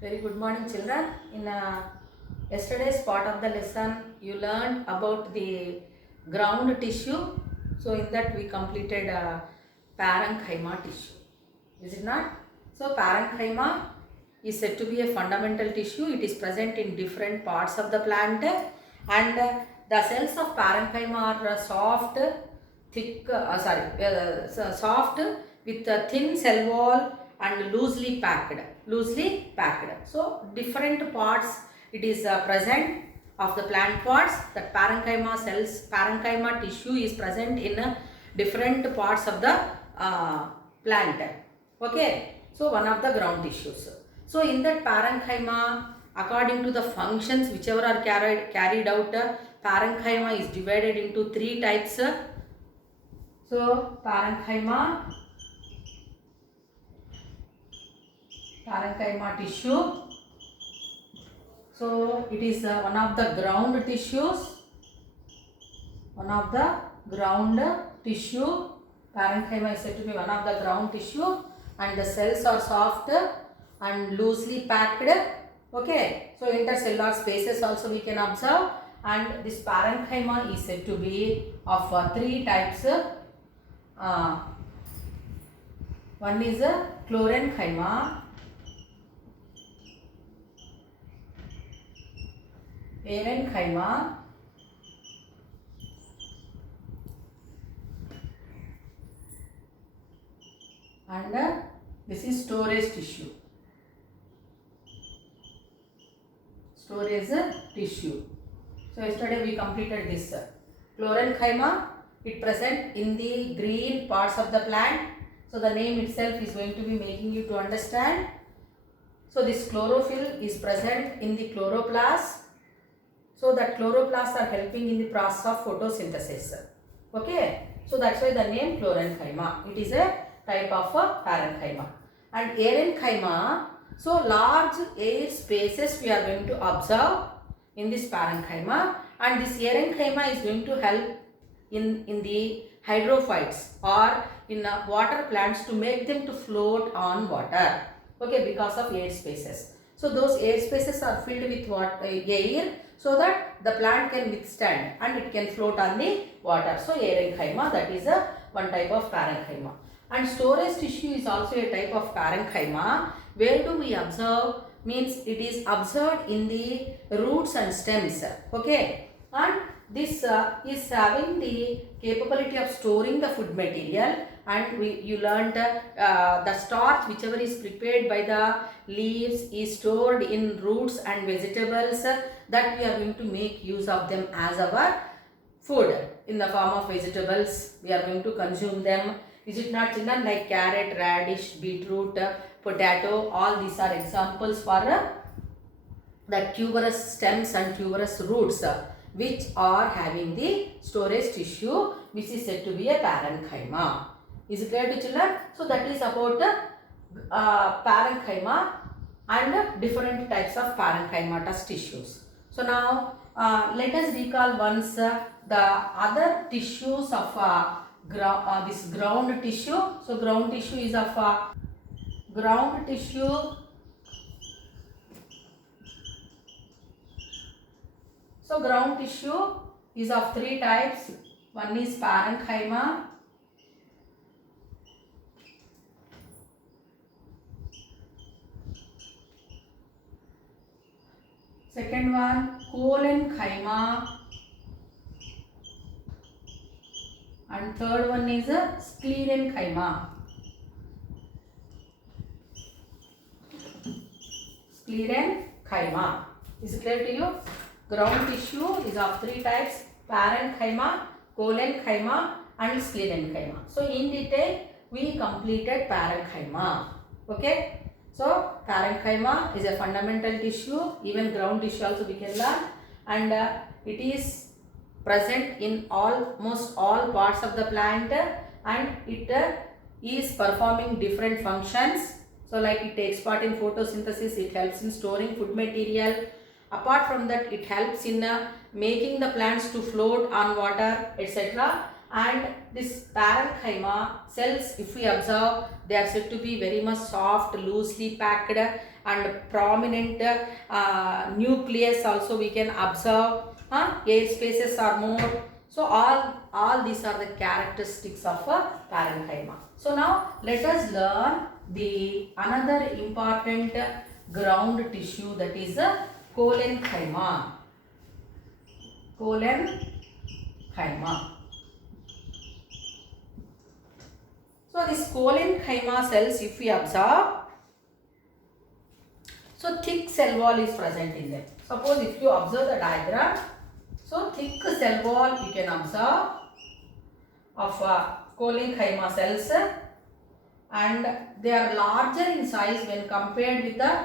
Very good morning, children. In yesterday's part of the lesson, you learned about the ground tissue. So, in that we completed parenchyma tissue. Is it not? So, parenchyma is said to be a fundamental tissue. It is present in different parts of the plant, and the cells of parenchyma are soft, thick, soft with a thin cell wall and loosely packed. So different parts it is present of the plant parts. That parenchyma cells, parenchyma tissue is present in different parts of the plant. Okay, so one of the ground tissues. So in that parenchyma, according to the functions whichever are carried out, parenchyma is divided into three types. So parenchyma tissue. So it is one of the ground tissues. One of the ground tissue. Parenchyma is said to be one of the ground tissue, and the cells are soft and loosely packed. Okay, so intercellular spaces also we can observe, and this parenchyma is said to be of three types. One is chlorenchyma, parenchyma, and this is storage tissue. Storage tissue. So yesterday we completed this. Chlorenchyma, it present in the green parts of the plant. So the name itself is going to be making you to understand. So this chlorophyll is present in the chloroplast. So that chloroplasts are helping in the process of photosynthesis. Okay. So that's why the name chlorenchyma. It is a type of parenchyma. And aerenchyma, so large air spaces we are going to observe in this parenchyma, and this aerenchyma is going to help in the hydrophytes or in water plants to make them to float on water. Okay, because of air spaces. So those air spaces are filled with air, so that the plant can withstand and it can float on the water. So aerenchyma, that is one type of parenchyma. And storage tissue is also a type of parenchyma. Where do we observe? Means it is observed in the roots and stems. Okay, and this is having the capability of storing the food material, and you learned the starch whichever is prepared by the leaves is stored in roots and vegetables, that we are going to make use of them as our food in the form of vegetables. We are going to consume them. Is it not, children? Like carrot, radish, beetroot, potato, all these are examples for the tuberous stems and tuberous roots, which are having the storage tissue, which is said to be a parenchyma. Is it clear to children? So that is about parenchyma and different types of parenchymatous tissues. So now let us recall once the other tissues of this ground tissue. So ground tissue is of ground tissue. So ground tissue is of three types. One is parenchyma, second one collenchyma, and third one is sclerenchyma. Sclerenchyma. Is it clear to you? Ground tissue is of three types: parenchyma, collenchyma, and sclerenchyma. So in detail we completed parenchyma. Okay. So parenchyma is a fundamental tissue. Even ground tissue also we can learn, and it is present in almost all parts of the plant, and it is performing different functions. So like it takes part in photosynthesis, it helps in storing food material. Apart from that, it helps in making the plants to float on water, etc. And this parenchyma cells, if we observe, they are said to be very much soft, loosely packed, and prominent nucleus also we can observe. Air spaces are more. So all these are the characteristics of a parenchyma. So now let us learn the another important ground tissue, that is a collenchyma. Collenchyma. So this collenchyma cells, if we observe, so thick cell wall is present in them. Suppose if you observe the diagram, so thick cell wall you can observe of collenchyma cells, and they are larger in size when compared with the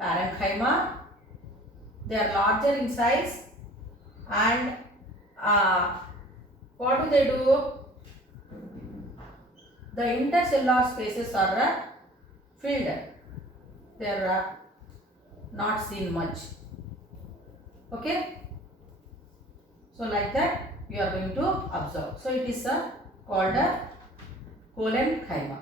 parenchyma. They are larger in size, and what do they do? The intercellular spaces are filled. They are not seen much. Okay. So like that we are going to observe. So it is called a collenchyma.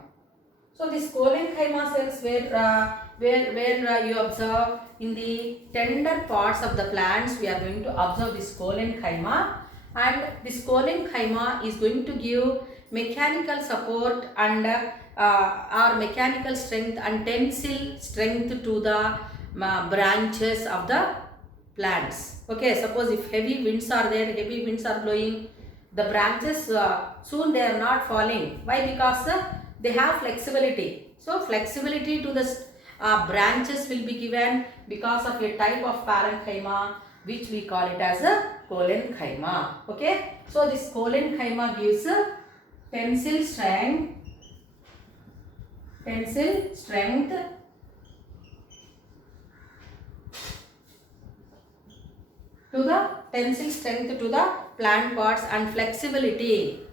So this collenchyma cells where you observe in the tender parts of the plants, we are going to observe this collenchyma, and this collenchyma is going to give mechanical support and or mechanical strength and tensile strength to the branches of the plants. Okay, suppose if heavy winds are there, heavy winds are blowing, the branches soon they are not falling. Why? Because they have flexibility. So flexibility to the branches will be given because of a type of parenchyma which we call it as a collenchyma. Okay, so this collenchyma gives tensile strength to the plant parts and flexibility.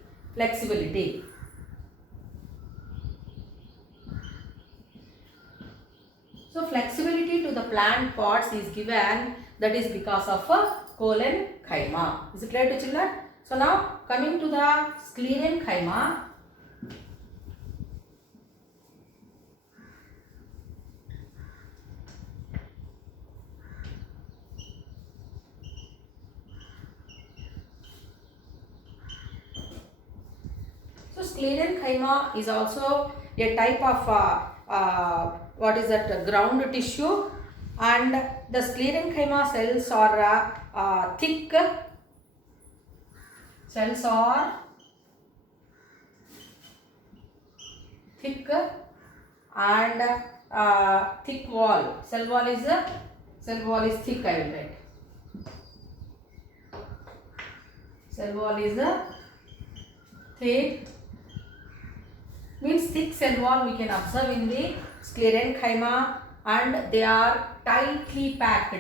So flexibility to the plant parts is given, that is because of a collenchyma. Is it clear to children? So now coming to the sclerenchyma. So sclerenchyma is also a type of what is that, ground tissue, and the sclerenchyma cells are thick. Cells are thick and thick wall. Cell wall is thick. I will write. Cell wall is thick. Means thick cell wall we can observe in the sclerenchyma, and they are tightly packed,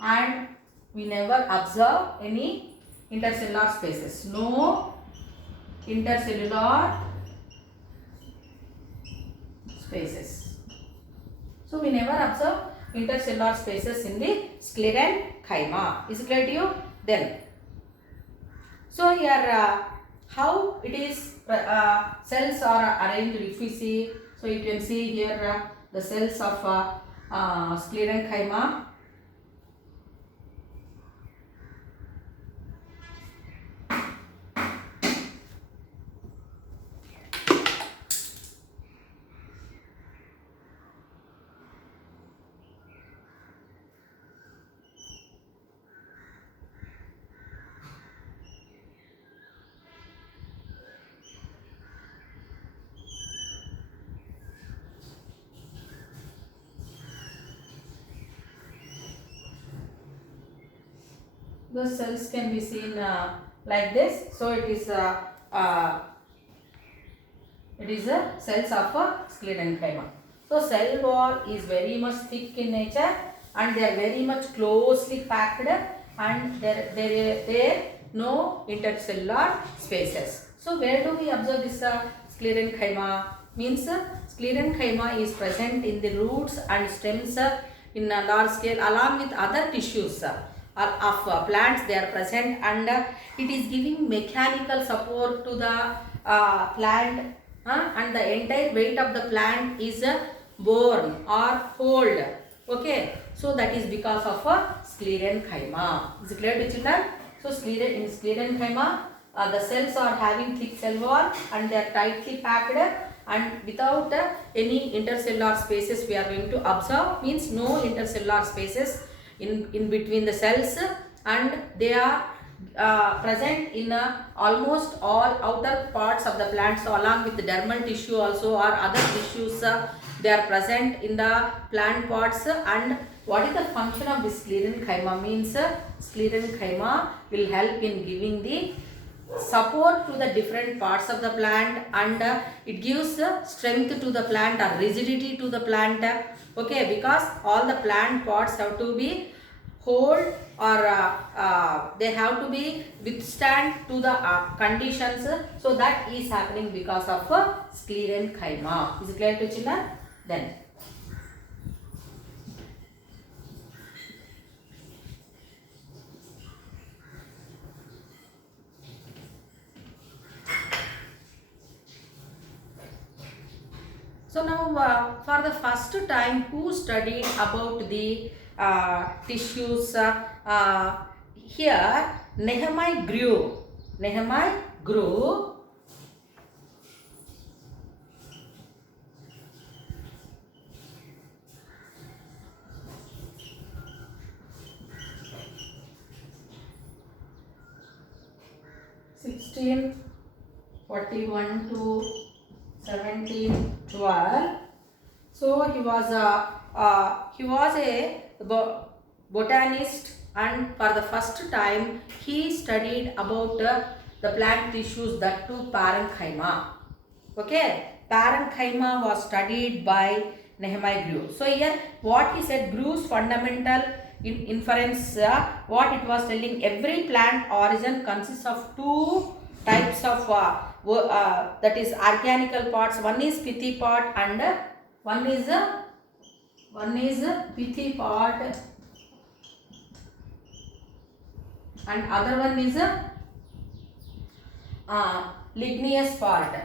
and we never observe any intercellular spaces. No intercellular spaces. So we never observe intercellular spaces in the sclerenchyma. Is it clear to you? Then, so here how it is cells are arranged. If we see, so you can see here the cells of sclerenchyma. The cells can be seen like this. So it is a cells of a sclerenchyma. So cell wall is very much thick in nature, and they are very much closely packed, and there no intercellular spaces. So where do we observe this sclerenchyma? Means sclerenchyma is present in the roots and stems in a large scale along with other tissues. of plants they are present, and it is giving mechanical support to the plant, and the entire weight of the plant is borne or hold. Okay, so that is because of sclerenchyma. Is it clear to children? So in sclerenchyma, the cells are having thick cell wall and they are tightly packed, and without any intercellular spaces we are going to observe, means no intercellular spaces in between the cells, and they are present in almost all outer parts of the plant. So along with the dermal tissue also or other tissues, they are present in the plant parts. And what is the function of this sclerenchyma? Means sclerenchyma will help in giving the support to the different parts of the plant, and it gives strength to the plant or rigidity to the plant. Okay, because all the plant parts have to be hold or they have to be withstand to the conditions. So that is happening because of sclerenchyma. Is it clear to children? Then so now for the first time, who studied about the tissues? Here Nehemiah grew. Nehemiah grew. (1641 to 1712). So he was a botanist, and for the first time he studied about the plant tissues, that too parenchyma. Okay, parenchyma was studied by Nehemiah Grew. So here what he said, Grew's fundamental inference, what it was telling, every plant origin consists of two types of that is organical parts. One is pithy part and one is pithy part, and other one is ligneous part.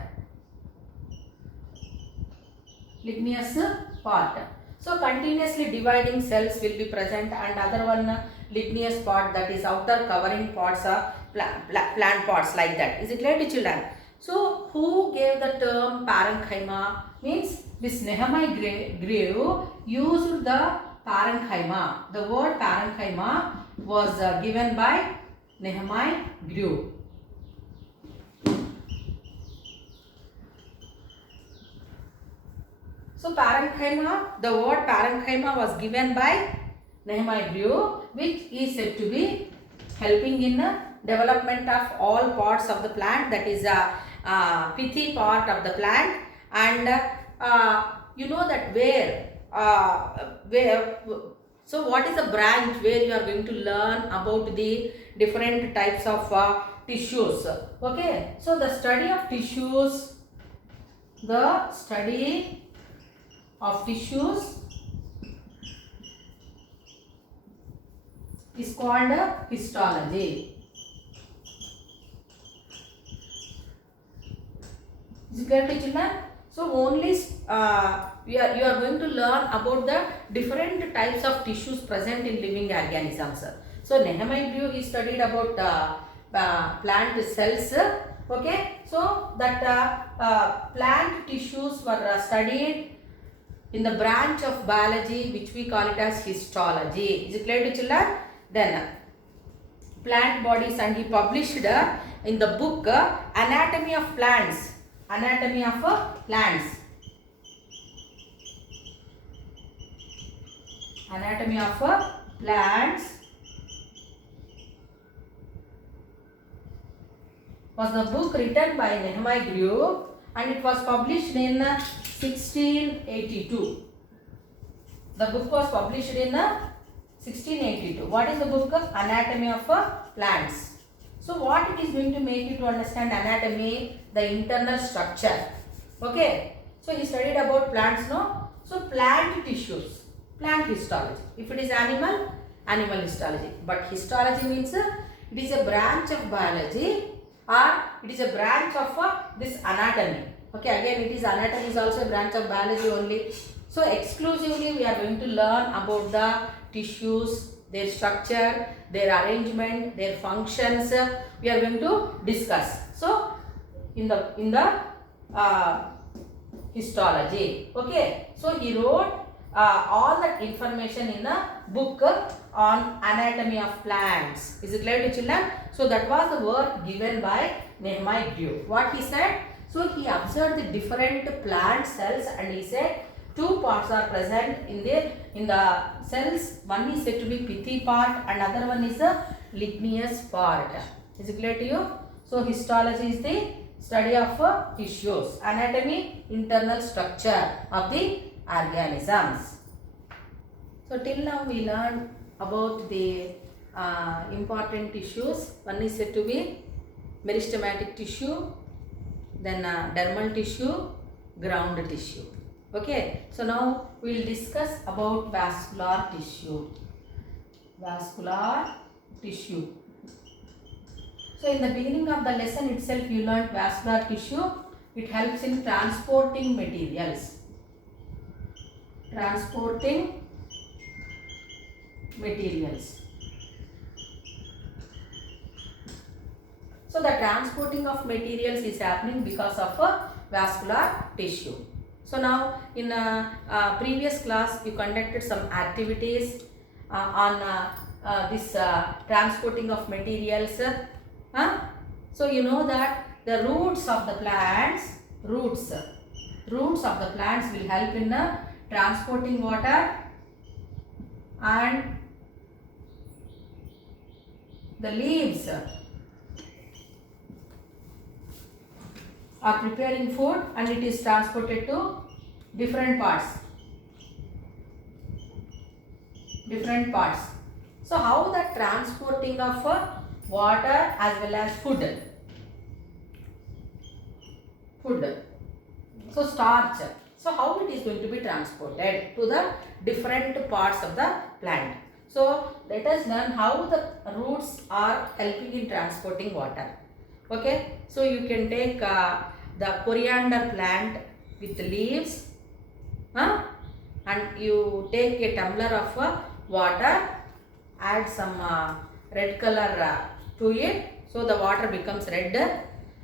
Ligneous part. So continuously dividing cells will be present, and other one ligneous part, that is outer covering parts are plant parts, like that. Is it clear to children? So who gave the term parenchyma? Means this Nehemiah Grew used the parenchyma. The word parenchyma was given by Nehemiah Grew. So parenchyma, the word parenchyma was given by Nehemiah Grew, which is said to be helping in development of all parts of the plant, that is pithy part of the plant. And you know that where so what is a branch where you are going to learn about the different types of tissues. Okay, so the study of tissues is called histology. Is it clear to children? So only you are going to learn about the different types of tissues present in living organisms. So Nehemiah Grew, he studied about plant cells. Okay, so that plant tissues were studied in the branch of biology which we call it as histology. Is it clear to children? Then plant bodies, and he published in the book Anatomy of Plants. Anatomy of plants. Anatomy of plants was the book written by Nehemiah Grew, and it was published in 1682. The book was published in 1682. What is the book? Anatomy of Plants. So what it is going to make you to understand anatomy, the internal structure. Okay. So he studied about plants, no? So plant tissues, plant histology. If it is animal, animal histology. But histology means it is a branch of biology, or it is a branch of this anatomy. Okay, again it is anatomy is also a branch of biology only. So exclusively we are going to learn about the tissues, their structure, their arrangement, their functions. We are going to discuss. So in the histology. Okay, so he wrote all that information in a book on anatomy of plants. Is it clear to children? So that was the work given by Nehemiah Grew. What he said? So he observed the different plant cells and he said two parts are present in the cells. One is said to be pithy part and other one is the ligneous part. Is it clear to you? So histology is the study of tissues, anatomy, internal structure of the organisms. So till now we learned about the important tissues. One is said to be meristematic tissue, then dermal tissue, ground tissue. Okay, so now we will discuss about vascular tissue. Vascular tissue. So in the beginning of the lesson itself you learned vascular tissue. It helps in transporting materials. Transporting materials. So the transporting of materials is happening because of vascular tissue. So now in previous class you conducted some activities on this transporting of materials. So you know that the roots of the plants will help in transporting water, and the leaves are preparing food and it is transported to different parts. So how the transporting of water as well as food. So starch. So how it is going to be transported to the different parts of the plant. So let us learn how the roots are helping in transporting water. Okay, so you can take the coriander plant with leaves, and you take a tumbler of water, add some red color to it, so the water becomes red.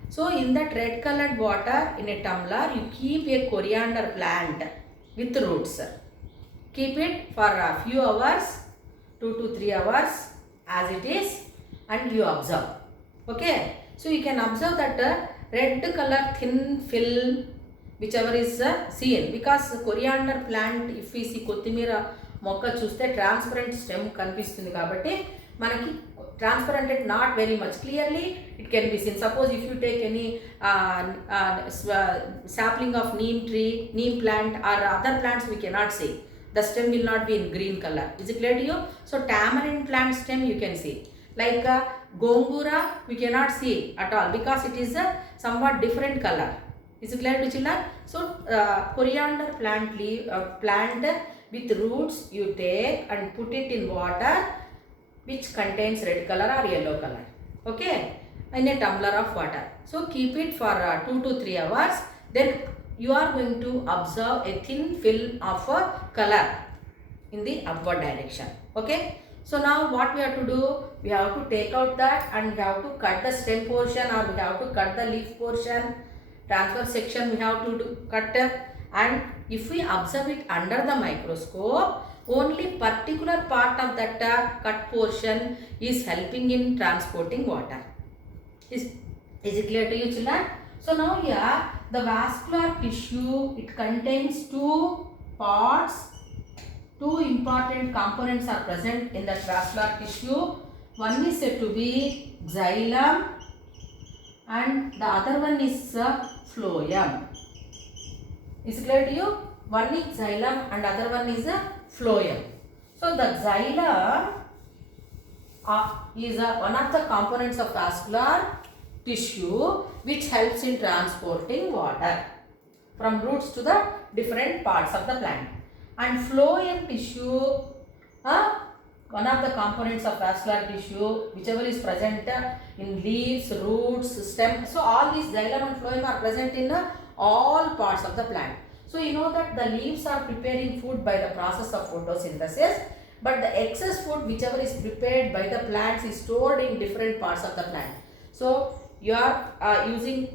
So in that red colored water in a tumbler you keep a coriander plant with roots. Keep it for a few hours, 2 to 3 hours as it is, and you observe. Okay, so you can observe that red color thin film whichever is seen, because coriander plant, if we see kothimira మొక్క చూస్తే transparent stem కనిపిస్తుంది కాబట్టి మనకి transparent and not very much clearly it can be seen. Suppose if you take any sapling of neem tree, neem plant or other plants, we cannot see. The stem will not be in green color. Is it clear to you? So tamarind plant stem you can see. Like gongura we cannot see at all because it is a somewhat different color. Is it clear to children? So coriander plant leaf plant with roots you take and put it in water which contains red color or yellow color. Okay, in a tumbler of water. So keep it for 2 to 3 hours. Then you are going to observe a thin film of a color in the upward direction. Okay, so now what we have to do, we have to take out that and we have to cut the stem portion or we have to cut the leaf portion. Transverse section we have to cut, and if we observe it under the microscope, only particular part of that cut portion is helping in transporting water. Is it clear to you children? So now here the vascular tissue, it contains two parts. Two important components are present in that vascular tissue. One is said to be xylem and the other one is phloem. Is it clear to you? One is xylem and other one is phloem. So the xylem is one of the components of vascular tissue which helps in transporting water from roots to the different parts of the plant. And phloem tissue one of the components of vascular tissue, whichever is present in leaves, roots, stem. So all these xylem and phloem are present in all parts of the plant. So you know that the leaves are preparing food by the process of photosynthesis, but the excess food whichever is prepared by the plants is stored in different parts of the plant. So you are using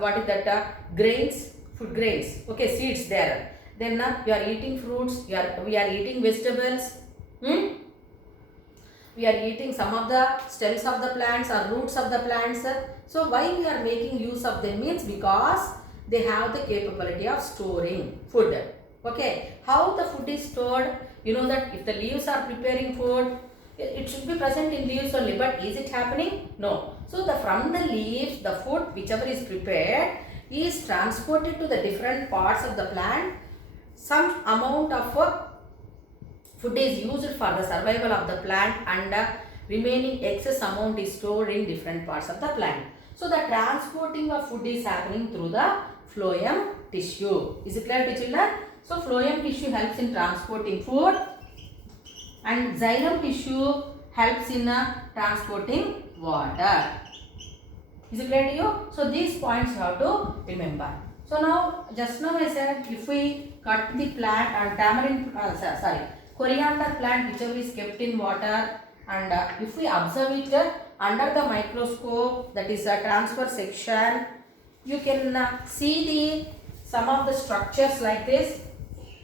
what is that grains, food grains, okay, seeds there. Then you are eating fruits, we are eating vegetables. We are eating some of the stems of the plants or roots of the plants. So why we are making use of them means because they have the capability of storing food. Okay, how the food is stored? You know that if the leaves are preparing food, it should be present in leaves only, but is it happening? No. So from the leaves, the food whichever is prepared is transported to the different parts of the plant. Some amount of food is used for the survival of the plant, and remaining excess amount is stored in different parts of the plant. So the transporting of food is happening through the phloem tissue. Is it clear to children? So phloem tissue helps in transporting food, and xylem tissue helps in transporting water. Is it clear to you? So these points you have to remember. So now, just now I said if we cut the plant and coriander plant whichever is kept in water, and if we observe it under the microscope, that is a transfer section, you can see some of the structures like this.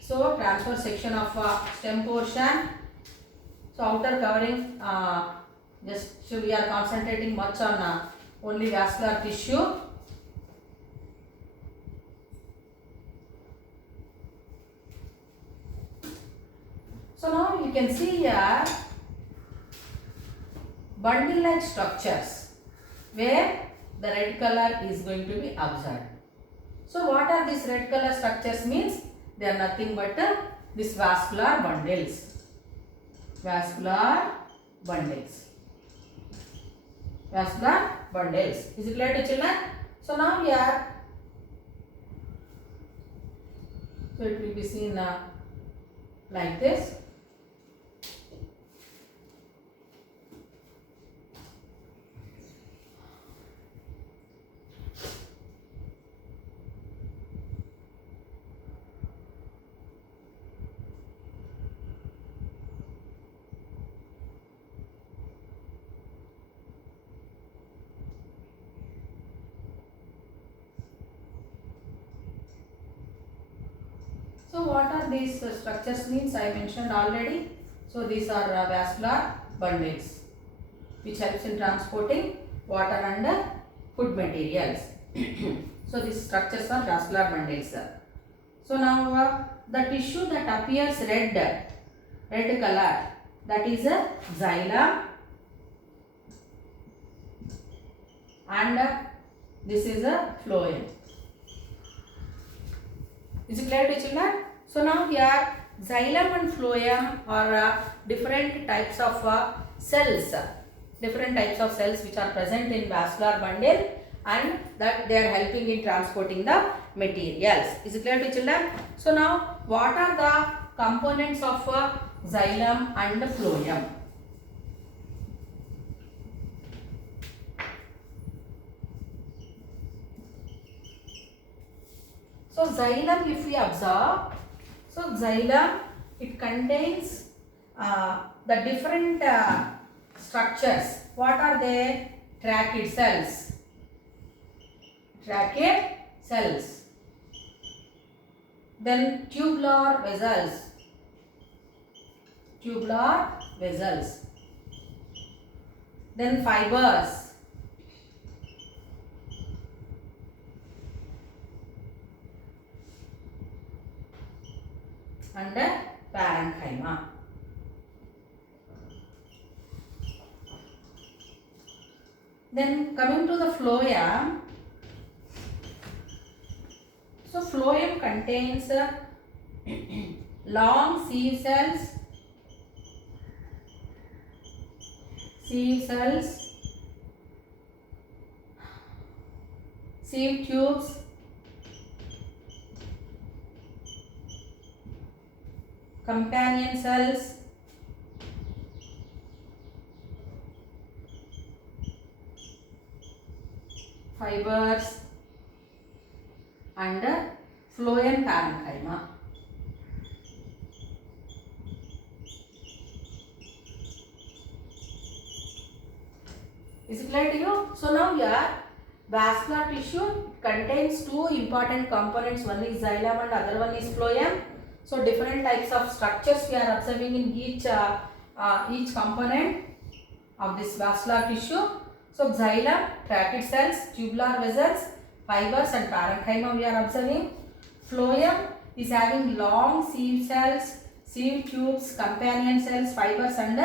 So transfer section of stem portion. So outer covering, just so we are concentrating much on only vascular tissue. So now you can see here bundle-like structures where the red color is going to be observed. So what are these red color structures means? They are nothing but these vascular bundles. Vascular bundles. Vascular bundles. Is it clear to children? So now here, so it will be seen like this. So what are these structures means? I mentioned already. So these are vascular bundles which helps in transporting water and food materials. So these structures are vascular bundles. So now the tissue that appears red color, that is a xylem, and this is a phloem. Is it clear to children? So now here xylem and phloem are different types of cells. Different types of cells which are present in vascular bundle, and that they are helping in transporting the materials. Is it clear to children? So now what are the components of xylem and phloem? So xylem, if we observe, so xylem, it contains the different structures. What are they? Trachid cells. Trachid cells. Then tubular vessels. Tubular vessels. Then fibers. And parenchyma. Then coming to the phloem. So phloem contains long sieve cells, sieve tubes, companion cells, fibers and phloem parenchyma. Is it clear to you? So now here vascular tissue contains two important components. One is xylem and other one is phloem. So different types of structures we are observing in each component of this vascular tissue. So xylem, tracheids cells, tubular vessels, fibers and parenchyma we are observing. Phloem is having long sieve cells, sieve tubes, companion cells, fibers and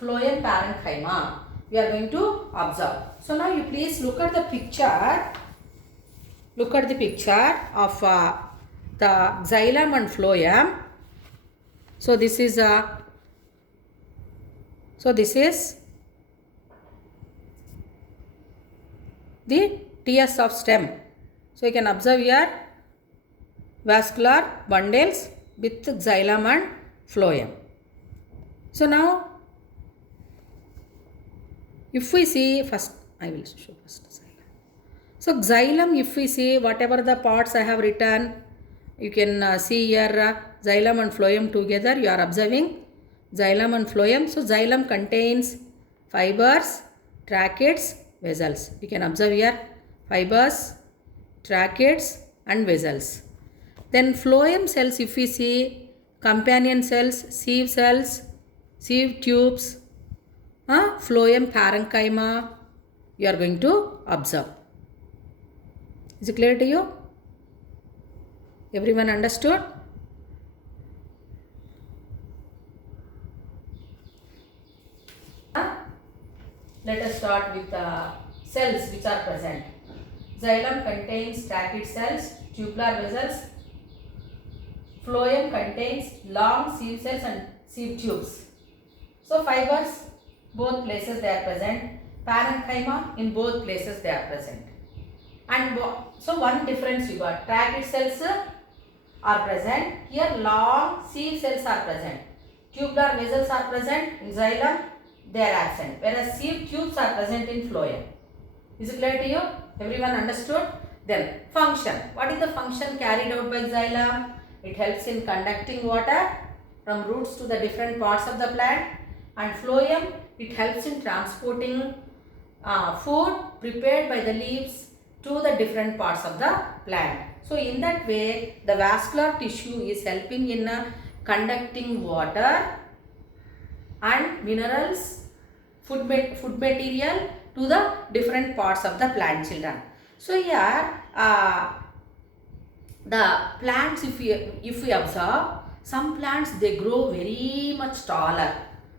phloem parenchyma we are going to observe. So now you please look at the picture. Look at the picture of the xylem and phloem. So this is the TS of stem. So you can observe here vascular bundles with xylem and phloem. So now if we see first, I will show first xylem. So xylem, if we see whatever the parts I have written, you can see here xylem and phloem together. You are observing xylem and phloem. So xylem contains fibers, tracheids, vessels. You can observe here fibers, tracheids and vessels. Then phloem cells, if we see companion cells, sieve tubes, phloem parenchyma you are going to observe. Is it clear to you? Everyone understood? Let us start with the cells which are present. Xylem contains tracheid cells, tubular vessels. Phloem contains long sieve cells and sieve tubes. So fibers, both places they are present. Parenchyma, in both places they are present. And so one difference you got. Tracheid cells are present. Here long sieve cells are present. Tubular vessels are present. In xylem they are absent. Whereas sieve tubes are present in phloem. Is it clear to you? Everyone understood? Then function. What is the function carried out by xylem? It helps in conducting water from roots to the different parts of the plant. And phloem, it helps in transporting food prepared by the leaves to the different parts of the plant. So in that way, the vascular tissue is helping in conducting water and minerals, food material to the different parts of the plant, children. So here the plants, if we observe, some plants they grow very much taller.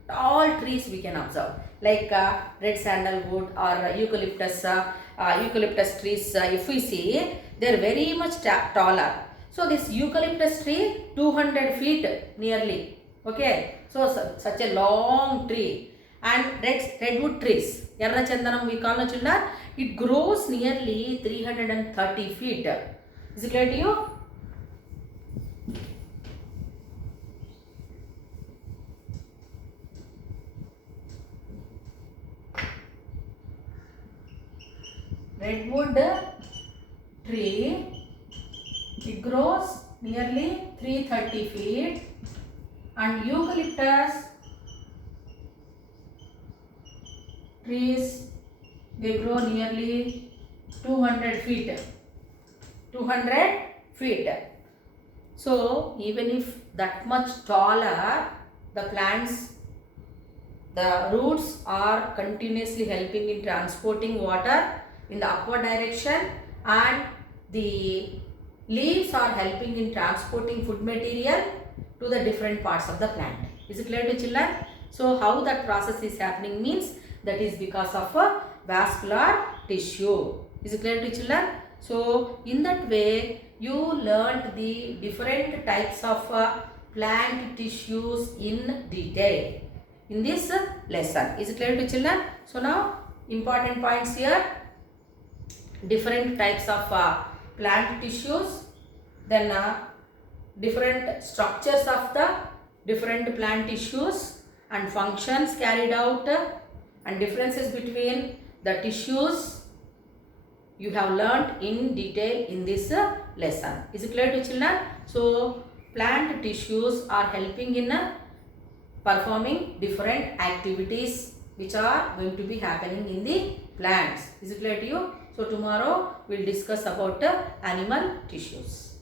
Tall trees we can observe, like red sandalwood or eucalyptus trees. If we see, they are very much taller. So this eucalyptus tree 200 feet nearly. Okay, so such a long tree. And redwood trees, Erra Chandanam we call children, it grows nearly 330 feet. Is it clear to you? Redwood tree, it grows nearly 330 feet, and eucalyptus trees, they grow nearly 200 feet. 200 feet. So even if that much taller, the plants, the roots are continuously helping in transporting water in the upward direction, and the leaves are helping in transporting food material to the different parts of the plant. Is it clear to children? So how that process is happening means that is because of a vascular tissue. Is it clear to children? So in that way you learnt the different types of plant tissues in detail in this lesson. Is it clear to children? So now important points here. Different types of plant tissues, then different structures of the different plant tissues and functions carried out, and differences between the tissues you have learnt in detail in this lesson. Is it clear to children? So plant tissues are helping in performing different activities which are going to be happening in the plants. Is it clear to you? So tomorrow we will discuss about animal tissues.